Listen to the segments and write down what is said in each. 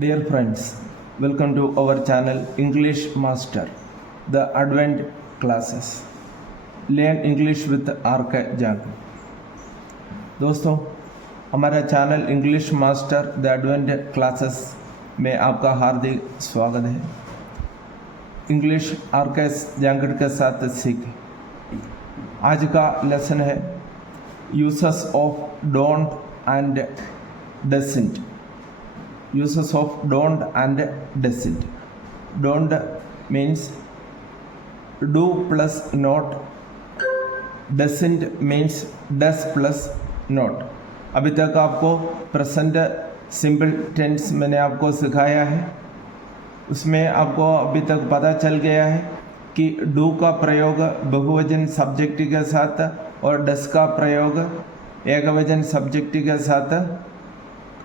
Dear friends, welcome to our channel English Master, the Advent classes. Learn English with RK Jang. दोस्तों, हमारा channel English master the advent classes में आपका हार्दिक स्वागत है। English RK जैंगट के साथ सीखें। आज का लेसन है uses of don't and doesn't. Uses of don't and doesn't. Don't means do plus not. Doesn't means does plus not. अभी तक आपको प्रेजेंट सिंपल टेंस मैंने आपको सिखाया है। उसमें आपको अभी तक पता चल गया है कि डू का प्रयोग बहुवचन सब्जेक्ट के साथ और डस का प्रयोग एकवचन सब्जेक्ट के साथ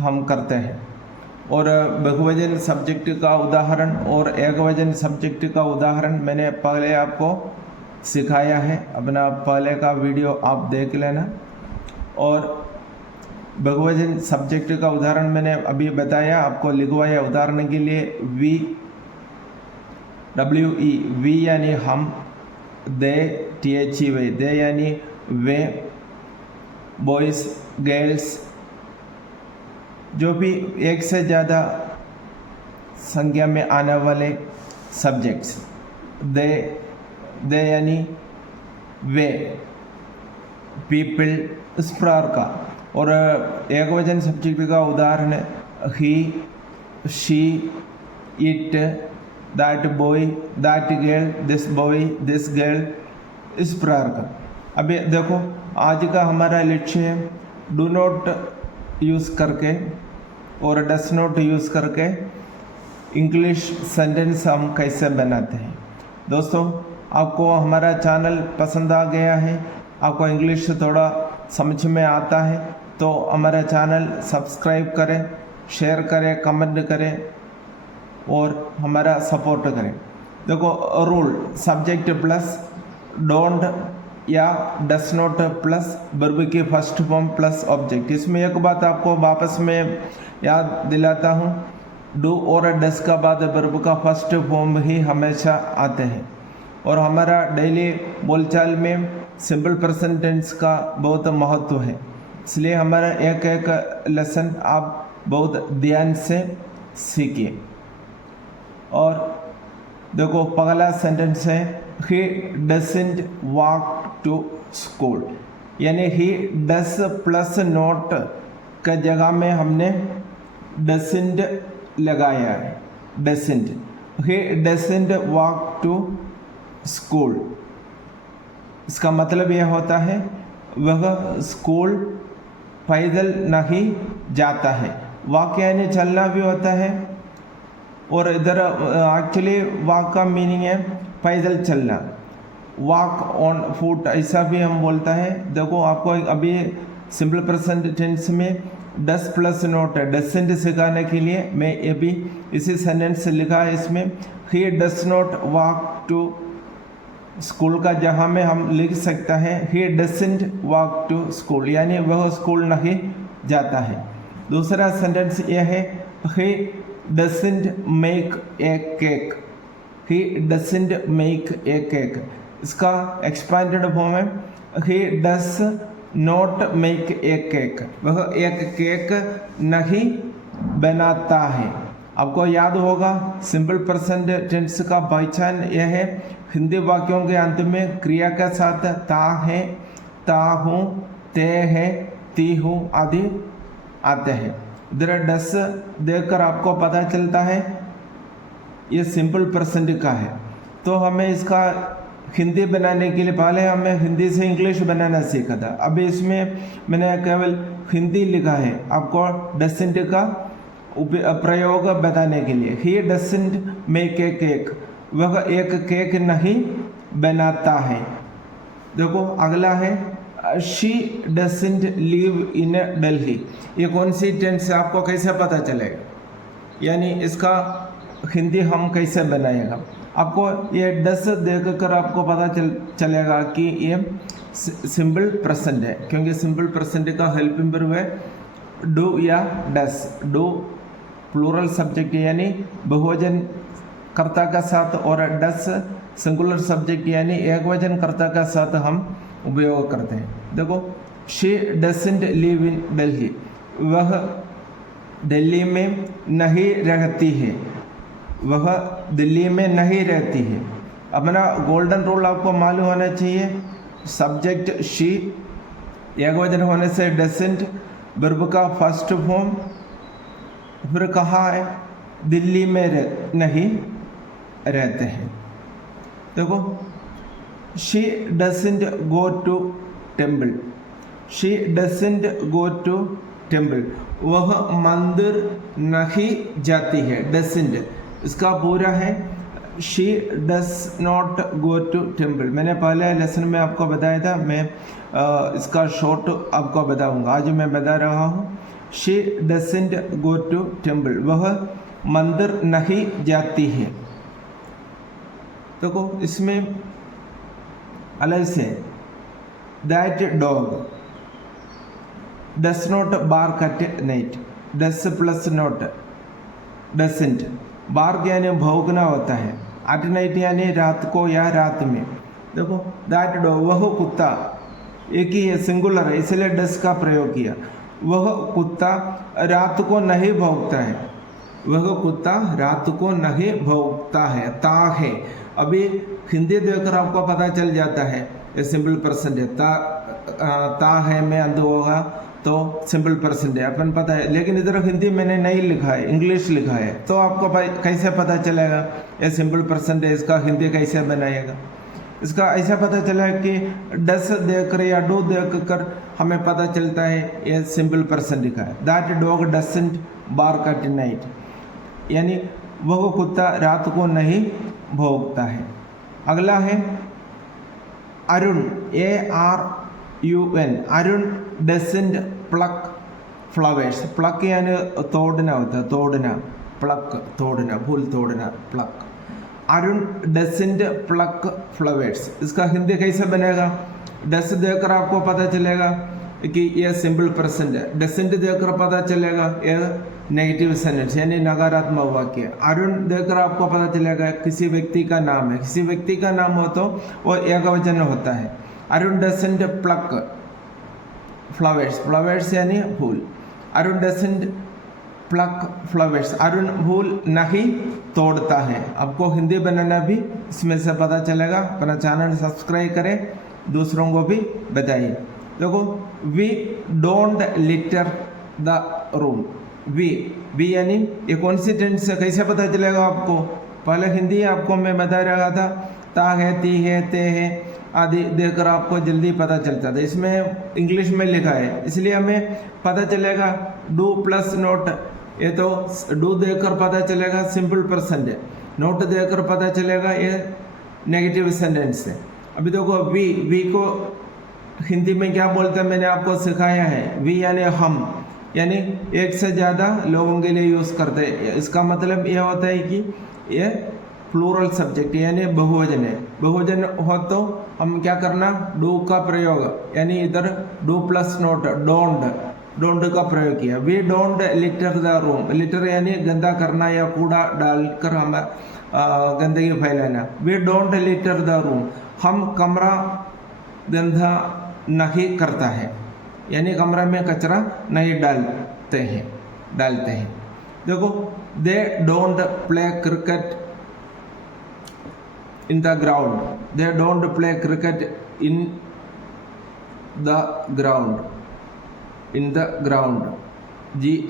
हम करते हैं। और बहुवचन सब्जेक्ट का उदाहरण और एकवचन सब्जेक्ट का उदाहरण मैंने पहले आपको सिखाया है। अपना पहले का वीडियो आप देख लेना। और बहुवचन सब्जेक्ट का उदाहरण मैंने अभी बताया, आपको लिखवाया। उदाहरण के लिए वी यानी हम, दे THEY दे यानी वे, बॉयज़ गर्ल्स, जो भी एक से ज़्यादा संख्या में आने वाले सब्जेक्ट्स, दे यानी वे, पीपल, इस प्रकार का। और एकवचन सब्जेक्ट का उदाहरण he, she, it, that boy, that girl, this boy, this girl, इस प्रकार का। अभी देखो, आज का हमारा लक्ष्य है डू नॉट यूज़ करके और डस नॉट यूज़ करके इंग्लिश सेंटेंस हम कैसे बनाते हैं। दोस्तों, आपको हमारा चैनल पसंद आ गया है, आपको इंग्लिश थोड़ा समझ में आता है, तो हमारा चैनल सब्सक्राइब करें, शेयर करें, कमेंट करें और हमारा सपोर्ट करें। देखो, रूल सब्जेक्ट प्लस डोंट या डस नॉट प्लस वर्ब की फर्स्ट फॉर्म प्लस ऑब्जेक्ट। इसमें एक बात आपको वापस में याद दिलाता हूँ, डू और डस का बाद वर्ब का फर्स्ट फॉर्म ही हमेशा आते हैं। और हमारा डेली बोलचाल में सिंपल प्रेजेंट टेंस का बहुत महत्व है, इसलिए हमारा एक एक लेसन आप बहुत ध्यान से सीखिए। और देखो, पहला सेंटेंस है he doesn't walk to school, यानी ही डस प्लस नॉट का जगह में हमने डजंट लगाया है। Doesn't, he doesn't walk to school, इसका मतलब यह होता है वह स्कूल पैदल नहीं जाता है। वॉक यानी चलना भी होता है, और इधर एक्चुअली वॉक का मीनिंग है पैदल चलना, वॉक ऑन फुट ऐसा भी हम बोलता है। देखो, आपको अभी सिंपल प्रेजेंट टेंस में डस प्लस नॉट डजंट सिखाने के लिए मैं ये भी इसी सेंटेंस लिखा है। इसमें he does not walk to school का जहाँ में हम लिख सकता है he doesn't walk to school, यानी वह स्कूल नहीं जाता है। दूसरा सेंटेंस यह है he doesn't make a cake, he doesn't make a cake, इसका एक्सपेंडेड फॉर्म है he does not make a cake, वह एक केक नहीं बनाता है। आपको याद होगा सिंपल प्रेजेंट टेंस का पहचान यह है, हिंदी वाक्यों के अंत में क्रिया के साथ ता है, ता हूँ, ते है, ती हूँ आदि आते हैं। इधर डस देखकर आपको पता चलता है ये सिंपल प्रेजेंट का है। तो हमें इसका हिंदी बनाने के लिए पहले हमें हिंदी से इंग्लिश बनाना सीखा था। अभी इसमें मैंने केवल हिंदी लिखा है आपको डजंट का प्रयोग बताने के लिए। ही डजंट मेक ए केक, वह एक केक नहीं बनाता है। देखो, अगला है she doesn't live in Delhi. ये कौन सी टेंस से आपको कैसे पता चलेगा, यानी इसका हिंदी हम कैसे बनाएगा। आपको ये डस देखकर आपको पता चलेगा कि ये सिंपल प्रेजेंट है, क्योंकि सिंपल प्रेजेंट का हेल्पिंग वर्ब है डू या डस। डू प्लूरल सब्जेक्ट यानी बहुवचन कर्ता का साथ, और डस सिंगुलर सब्जेक्ट यानी एकवचन कर्ता का साथ हम उपयोग करते हैं। देखो, she doesn't live in Delhi, वह दिल्ली में नहीं रहती है, वह दिल्ली में नहीं रहती है। अपना गोल्डन रूल आपको मालूम होना चाहिए, सब्जेक्ट शी एकवचन होने से डजंट, वर्ब का फर्स्ट फॉर्म, फिर कहा है दिल्ली में नहीं रहते हैं। देखो, she doesn't go to temple, she doesn't go to temple, वह मंदिर नहीं जाती है। डजंट इसका पूरा है she does not go to temple. मैंने पहले लेसन में आपको बताया था, मैं इसका शॉर्ट आपको बताऊंगा, आज मैं बता रहा हूँ। She doesn't go to temple, वह मंदिर नहीं जाती है। देखो, इसमें अलग से that dog does not bark at night, does plus not doesn't, bark यानी भौंकना होता है, एट नाइट यानी रात को या रात में। देखो, दैट डॉग, वह कुत्ता, एक ही है, सिंगुलर है, इसलिए डस का प्रयोग किया। वह कुत्ता रात को नहीं भौंकता है, वह कुत्ता रात को नहीं भौंकता है। ता है, अभी हिंदी देखकर आपको पता चल जाता है ये सिंपल पर्सन है। ता है में अंत होगा तो सिंपल पर्सन है, अपन पता है, लेकिन इधर हिंदी मैंने नहीं लिखा है, इंग्लिश लिखा है, तो आपको कैसे पता चलेगा ये सिंपल पर्सन है, इसका हिंदी कैसे बनाएगा? इसका ऐसा पता चला कि डस देखकर या डू देखकर हमें पता चलता है ये सिंपल पर्सन लिखा है। That dog doesn't bark at night, यानी वह कुत्ता रात को नहीं भौंकता है। अगला है Arun, ARUN, Arun doesn't pluck flowers. Pluck यानी तोड़ना होता है, तोड़ना, प्लक तोड़ना, फूल तोड़ना, pluck. Arun doesn't pluck flowers, इसका हिंदी कैसे बनेगा? डस देकर आपको पता चलेगा कि यह सिंपल पर्सन है, डजंट देकर पता चलेगा यह नेगेटिव सेंटेंस यानी नकारात्मक वाक्य। अरुण देकर आपको पता चलेगा किसी व्यक्ति का नाम है, किसी व्यक्ति का नाम हो तो वो एकवचन होता है। Arun doesn't pluck flowers, flowers यानी फूल। Arun doesn't pluck flowers, Arun फूल नहीं तोड़ता है। आपको हिंदी बनाना भी इसमें से पता चलेगा। अपना चैनल सब्सक्राइब करें, दूसरों को भी बताइए। देखो, we don't litter the room, we यानी ये कौन सी टेंस है, कैसे पता चलेगा आपको? पहले हिंदी आपको मैं बता रहा था, ता है, ती है, ते है आदि देकर आपको जल्दी पता चलता था। इसमें इंग्लिश में लिखा है, इसलिए हमें पता चलेगा डू प्लस नोट। ये तो डू देकर पता चलेगा सिंपल पर्सन है, नोट देकर पता चलेगा ये नेगेटिव सेंटेंस है। अभी देखो, वी को हिंदी में क्या बोलते हैं मैंने आपको सिखाया है। वी यानी हम, यानी एक से ज़्यादा लोगों के लिए यूज़ करते हैं। इसका मतलब यह होता है कि ये प्लूरल सब्जेक्ट यानी बहुवचन है। बहुवचन हो तो हम क्या करना, डू का प्रयोग, यानी इधर डू प्लस नोट डोंट का प्रयोग किया। We don't litter the room, litter यानी गंदा करना या कूड़ा डालकर हम गंदगी फैलाना। We don't litter the room, हम कमरा गंदा नहीं करता है, यानी कमरा में कचरा नहीं डालते हैं। देखो, they don't play cricket in the ground, they don't play cricket in the ground, in the ground, GROUND,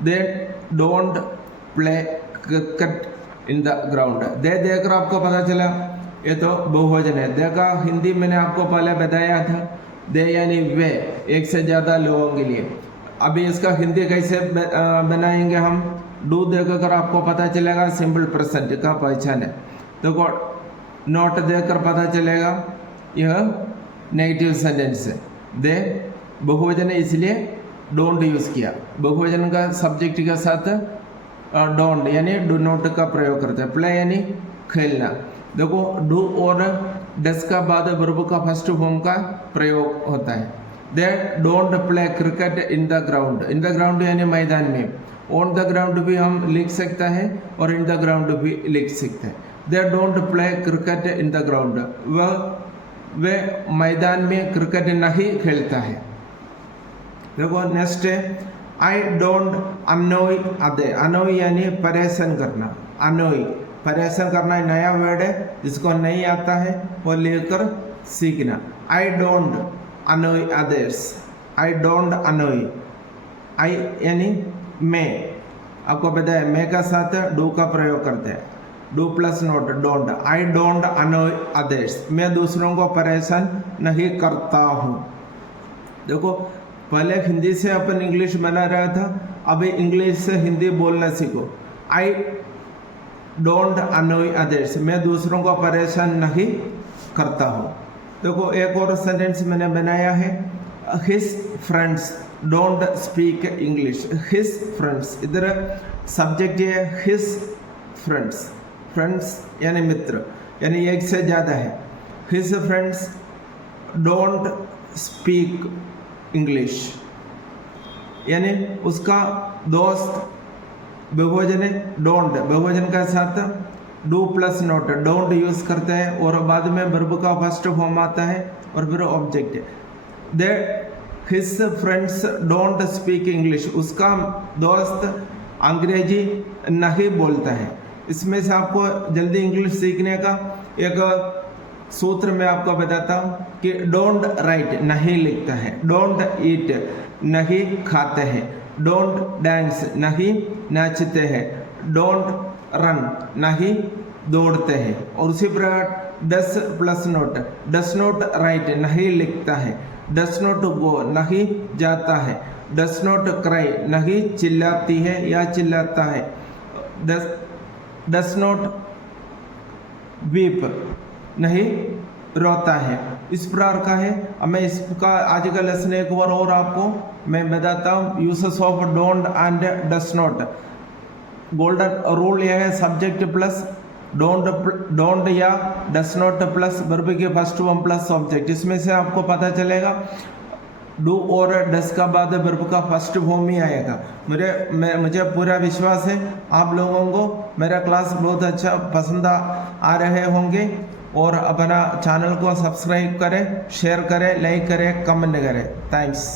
they don't play cricket in the ground. They देकर आपको पता चला ये तो बहुवचन है। दे का हिंदी मैंने आपको पहले बताया था, दे यानी वे, एक से ज़्यादा लोगों के लिए। अभी इसका हिंदी कैसे बनाएंगे हम? डू देकर आपको पता चलेगा सिंपल पर्सन का पहचान है। देखो, नोट देकर पता चलेगा यह नेगेटिव सेंटेंस है। दे बहुवचन है इसलिए डोंट यूज़ किया। बहुवचन का सब्जेक्ट के साथ डोंट यानी डू नॉट का प्रयोग करते हैं। प्ले यानी खेलना। देखो, डू और डस का बाद वर्ब का फर्स्ट फॉर्म का प्रयोग होता है। दे don't play cricket in the ground यानी मैदान में। ऑन द ग्राउंड भी हम लिख सकता है और इन द ग्राउंड भी लिख सकते हैं। They don't play cricket in the ground, वे मैदान में क्रिकेट नहीं खेलता है। देखो नेक्स्ट है आई डोंट अनोय अदर। अनोय यानी परेशान करना। अनोय परेशान करना नया वर्ड है, जिसको नहीं आता है वो लेकर सीखना। I don't annoy others. I don't annoy, I यानी मैं, आपको पता है मैं का साथ डू का प्रयोग करते हैं, do plus note don't. I don't annoy others, मैं दूसरों को परेशान नहीं करता हूँ। देखो पहले हिंदी से अपन इंग्लिश बना रहा था, अभी इंग्लिश से हिंदी बोलना सीखो। आई डोंट अनोय अदर्स, मैं दूसरों को परेशान नहीं करता हूँ। देखो एक और सेंटेंस मैंने बनाया है, his friends don't speak English. His friends, इधर सब्जेक्ट है हिज फ्रेंड्स। फ्रेंड्स यानी मित्र, यानी एक से ज़्यादा है। His friends don't speak English, यानी उसका दोस्त बहुवचन है डोंट, बहुवचन का साथ do plus note don't use करते हैं और बाद में वर्ब का फर्स्ट फॉर्म आता है और फिर ऑब्जेक्ट है। They his friends don't speak English, उसका दोस्त अंग्रेजी नहीं बोलता है। इसमें से आपको जल्दी इंग्लिश सीखने का एक सूत्र मैं आपको बताता हूँ कि डोंट राइट नहीं लिखता है, डोंट ईट नहीं खाते हैं, डोंट डांस नहीं नाचते हैं, डोंट रन नहीं दौड़ते हैं। और उसी प्रकार डस प्लस नोट डस नोट राइट नहीं लिखता है, डस नोट गो नहीं जाता है, डस नोट क्राई नहीं चिल्लाती है या चिल्लाता है, डस नोट वीप नहीं रोता है। इस प्रकार का है। अब मैं इसका आज का लेसन एक बार और आपको मैं बताता हूँ। Uses of don't and does not. Golden rule यह है सब्जेक्ट प्लस डोंट या डस नॉट प्लस वर्ब के फर्स्ट फॉर्म प्लस ऑब्जेक्ट। इसमें से आपको पता चलेगा डू और डस का बाद वर्ब का फर्स्ट फॉर्म ही आएगा। मुझे पूरा विश्वास है आप लोगों को मेरा क्लास बहुत अच्छा पसंद आ रहे होंगे। और अपना चैनल को सब्सक्राइब करें, शेयर करें, लाइक करें, कमेंट करें। थैंक्स।